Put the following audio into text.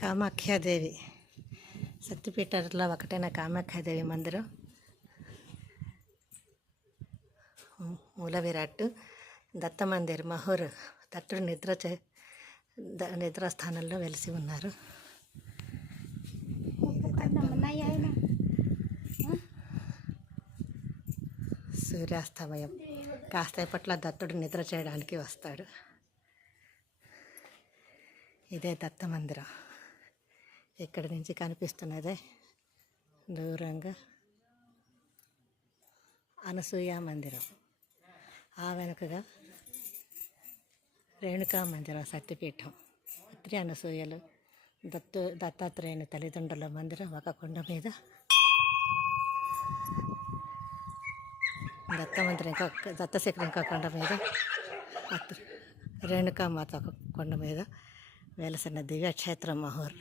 కామాఖ్యాదేవి శక్తిపీఠాల్లో ఒకటైన కామాఖ్యాదేవి మందిరం. మూల విరాట్ దత్త మందిర్ మహూర్ దత్తుడు నిద్రాస్థానంలో వెలిసి ఉన్నారు. సూర్యాస్తమయం కాసేపట్లో దత్తుడు నిద్ర చేయడానికి వస్తాడు. ఇదే దత్త మందిరం. ఇక్కడి నుంచి కనిపిస్తున్నదే దూరంగా అనసూయ మందిరం, ఆ వెనుకగా రేణుకా మందిరం శక్తిపీఠం. అత్రి అనసూయలు దత్తాత్రేయుని తల్లిదండ్రుల మందిరం ఒక కొండ మీద, దత్తశిఖరం ఇంకో కొండ మీద, రేణుకామాత ఒక కొండ మీద వెలసిన దివ్యక్షేత్రం మహూర్.